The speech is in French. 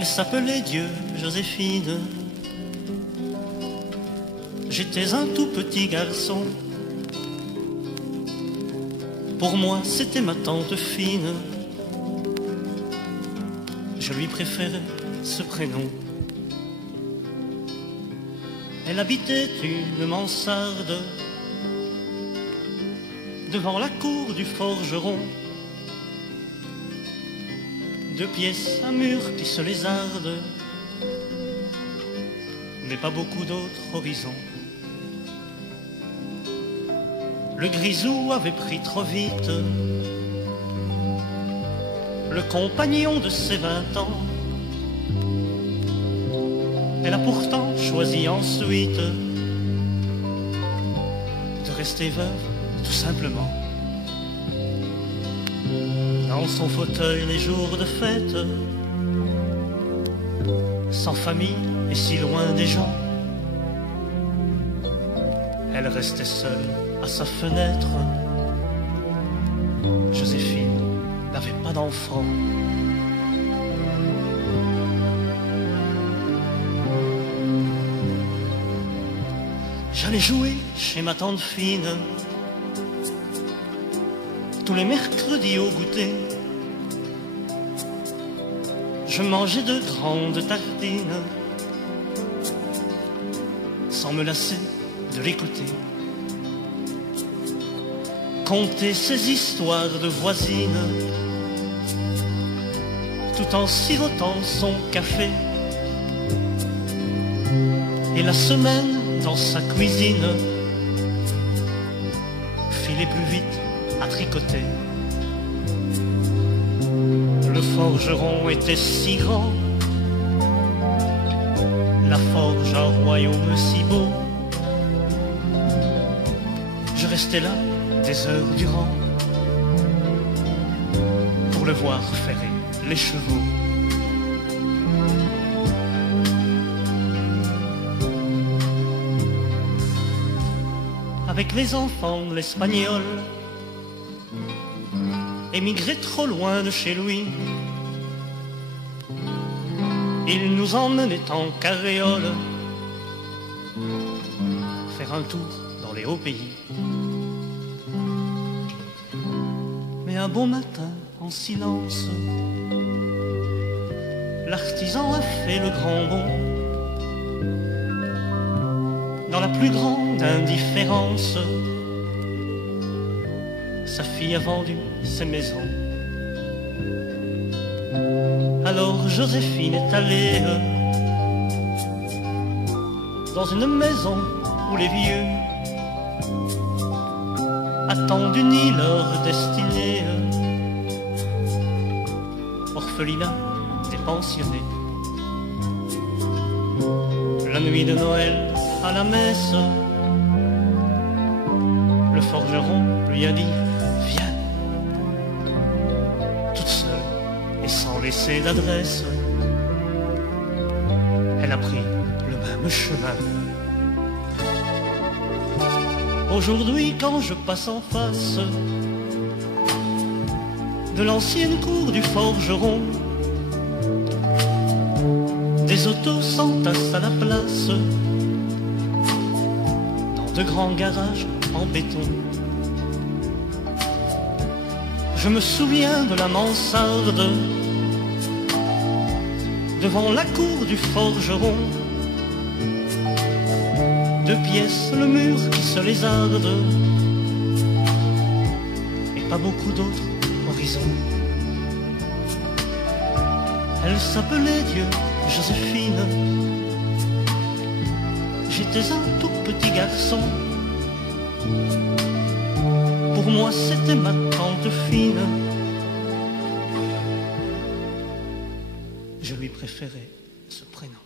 Elle s'appelait Dieu, Joséphine. J'étais un tout petit garçon. Pour moi, c'était ma tante fine. Je lui préférais ce prénom. Elle habitait une mansarde devant la cour du forgeron. 2 pièces, un mur qui se lézarde, mais pas beaucoup d'autres horizons. Le grisou avait pris trop vite le compagnon de ses 20 ans. Elle a pourtant choisi ensuite de rester veuve, tout simplement. Dans son fauteuil les jours de fête, sans famille et si loin des gens, elle restait seule à sa fenêtre. Joséphine n'avait pas d'enfant. J'allais jouer chez ma tante fine tous les mercredis au goûter. Je mangeais de grandes tartines sans me lasser de l'écouter. Conter ses histoires de voisines tout en sirotant son café. Et la semaine dans sa cuisine filait plus vite à tricoter. Le forgeron était si grand, la forge un royaume si beau. Je restais là des heures durant pour le voir ferrer les chevaux. Avec les enfants de l'Espagnol, émigré trop loin de chez lui, il nous emmenait en carriole faire un tour dans les hauts pays. Mais un bon matin, en silence, l'artisan a fait le grand bond. Dans la plus grande indifférence, sa fille a vendu ses maisons. Alors Joséphine est allée dans une maison où les vieux attendent unis leur destinée. Orphelinat des pensionnés. La nuit de Noël à la messe, le forgeron lui a dit « Viens ». Toute seule et sans laisser d'adresse, elle a pris le même chemin. Aujourd'hui, quand je passe en face de l'ancienne cour du forgeron, des autos s'entassent à la place dans de grands garages en béton. Je me souviens de la mansarde devant la cour du forgeron. 2 pièces, le mur qui se lézarde et pas beaucoup d'autres horizons. Elle s'appelait Dieu, Joséphine. J'étais un tout petit garçon. Pour moi c'était ma tante fine. Je lui préférais ce prénom.